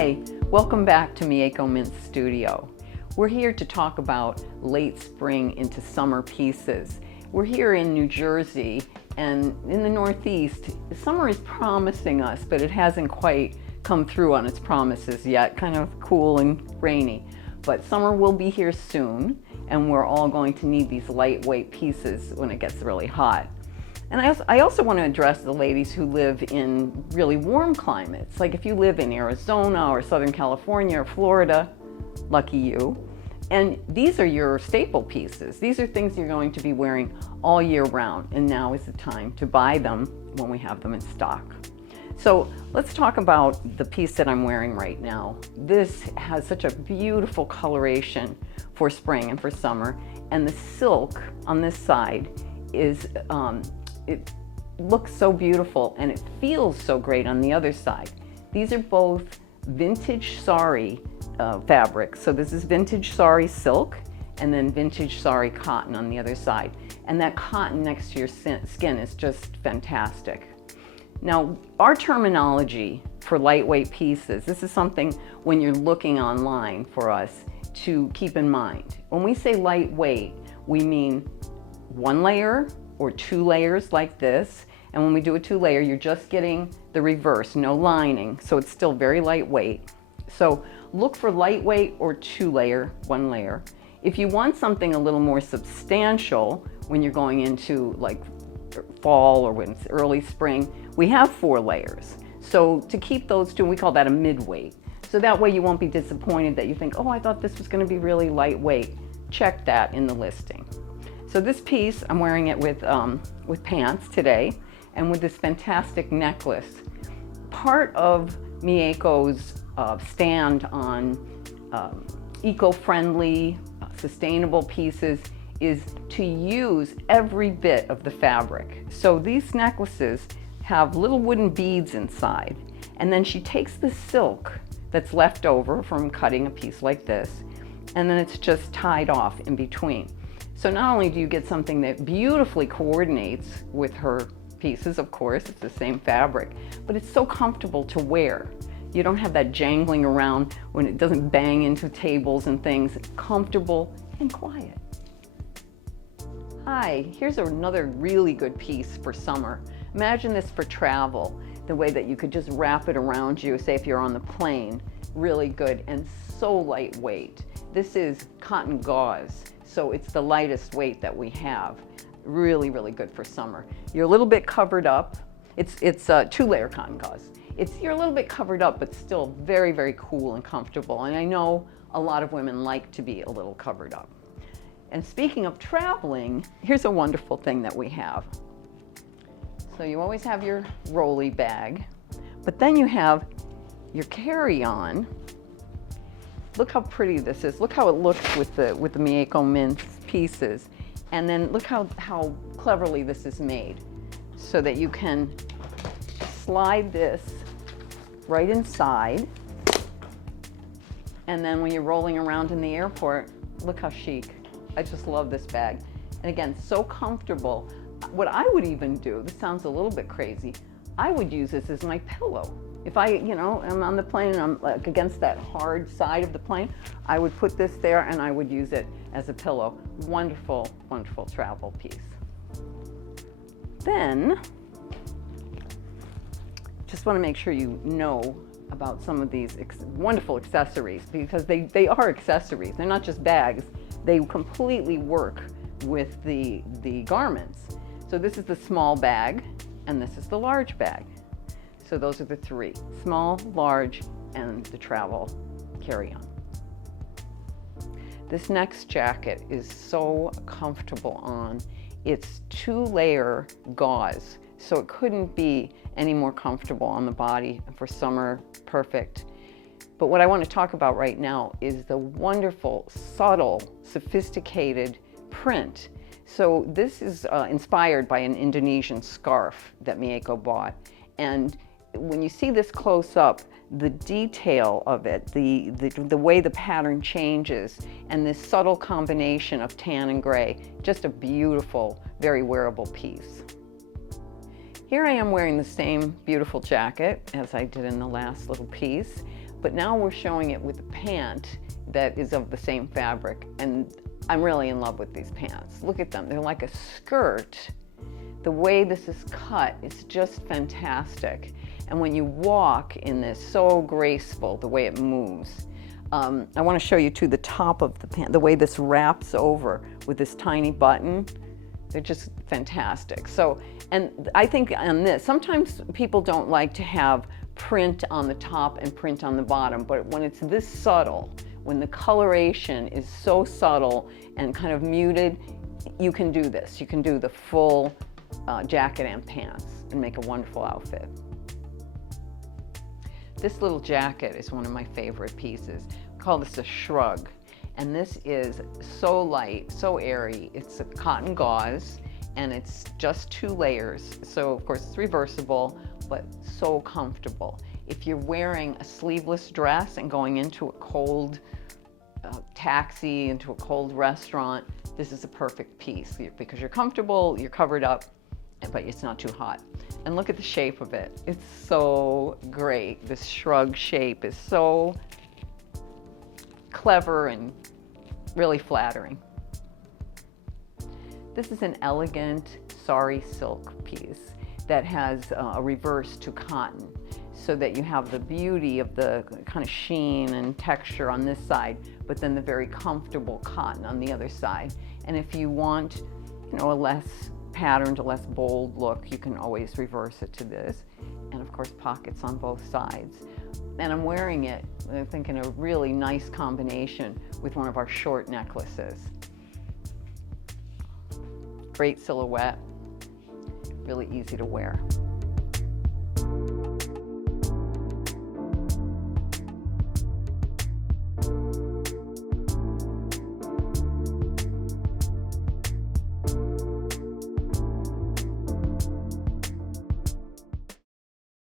Hi, welcome back to Mieko Mintz Studio. We're here to talk about late spring into summer pieces. We're here in New Jersey, and in the Northeast, summer is promising us, but it hasn't quite come through on its promises yet, kind of cool and rainy. But summer will be here soon, and we're all going to need these lightweight pieces when it gets really hot. And I also want to address the ladies who live in really warm climates. Like if you live in Arizona or Southern California or Florida, lucky you. And these are your staple pieces. These are things you're going to be wearing all year round. And now is the time to buy them when we have them in stock. So let's talk about the piece that I'm wearing right now. This has such a beautiful coloration for spring and for summer. And the silk on this side is, it looks so beautiful and it feels so great on the other side. These are both vintage sari fabric. So this is vintage sari silk and then vintage sari cotton on the other side. And that cotton next to your skin is just fantastic. Now, our terminology for lightweight pieces, this is something when you're looking online for us to keep in mind. When we say lightweight, we mean one layer or two layers like this. And when we do a two layer, you're just getting the reverse, no lining. So it's still very lightweight. So look for lightweight or two layer, one layer. If you want something a little more substantial when you're going into like fall or when it's early spring, we have 4 layers. So to keep those two, we call that a midweight. So that way you won't be disappointed that you think, oh, I thought this was gonna be really lightweight. Check that in the listing. So this piece, I'm wearing it with pants today and with this fantastic necklace. Part of Mieko's stand on eco-friendly, sustainable pieces is to use every bit of the fabric. So these necklaces have little wooden beads inside, and then she takes the silk that's left over from cutting a piece like this, and then it's just tied off in between. So not only do you get something that beautifully coordinates with her pieces, of course, it's the same fabric, but it's so comfortable to wear. You don't have that jangling around when it doesn't bang into tables and things. Comfortable and quiet. Hi, here's another really good piece for summer. Imagine this for travel, the way that you could just wrap it around you, say if you're on the plane. Really good and so lightweight. This is cotton gauze. So it's the lightest weight that we have. Really, really good for summer. You're a little bit covered up. It's a 2-layer cotton gauze. You're a little bit covered up, but still very, very cool and comfortable. And I know a lot of women like to be a little covered up. And speaking of traveling, here's a wonderful thing that we have. So you always have your rolly bag, but then you have your carry-on. Look how pretty this is. Look how it looks with the Mieko Mintz pieces. And then look how cleverly this is made so that you can slide this right inside. And then when you're rolling around in the airport, look how chic. I just love this bag. And again, so comfortable. What I would even do, this sounds a little bit crazy, I would use this as my pillow. If I, am on the plane and I'm like against that hard side of the plane, I would put this there and I would use it as a pillow. Wonderful, wonderful travel piece. Then, just want to make sure you know about some of these wonderful accessories, because they are accessories. They're not just bags. They completely work with the garments. So this is the small bag and this is the large bag. So those are the 3, small, large, and the travel carry-on. This next jacket is so comfortable on. It's 2-layer gauze, so it couldn't be any more comfortable on the body for summer, perfect. But what I want to talk about right now is the wonderful, subtle, sophisticated print. So this is inspired by an Indonesian scarf that Mieko bought. And when you see this close up, the detail of it, the way the pattern changes, and this subtle combination of tan and gray, just a beautiful, very wearable piece. Here I am wearing the same beautiful jacket as I did in the last little piece, But now we're showing it with a pant that is of the same fabric, and I'm really in love with these pants. Look at them, they're like a skirt. The way this is cut is just fantastic. And when you walk in this, so graceful, the way it moves. I want to show you too the top of the pant, the way this wraps over with this tiny button. They're just fantastic. So, and I think on this, sometimes people don't like to have print on the top and print on the bottom, but when it's this subtle, when the coloration is so subtle and kind of muted, you can do this. You can do the full jacket and pants and make a wonderful outfit. This little jacket is one of my favorite pieces. We call this a shrug. And this is so light, so airy. It's a cotton gauze, and it's just 2 layers. So of course it's reversible, but so comfortable. If you're wearing a sleeveless dress and going into a cold taxi, into a cold restaurant, this is a perfect piece because you're comfortable, you're covered up, but it's not too hot. And look at the shape of it. It's so great. This shrug shape is so clever and really flattering. This is an elegant sari silk piece that has a reverse to cotton, so that you have the beauty of the kind of sheen and texture on this side, but then the very comfortable cotton on the other side. And if you want, you know, a less patterned, a less bold look, you can always reverse it to this. And of course, pockets on both sides. And I'm wearing it, I think, in a really nice combination with one of our short necklaces. Great silhouette, really easy to wear.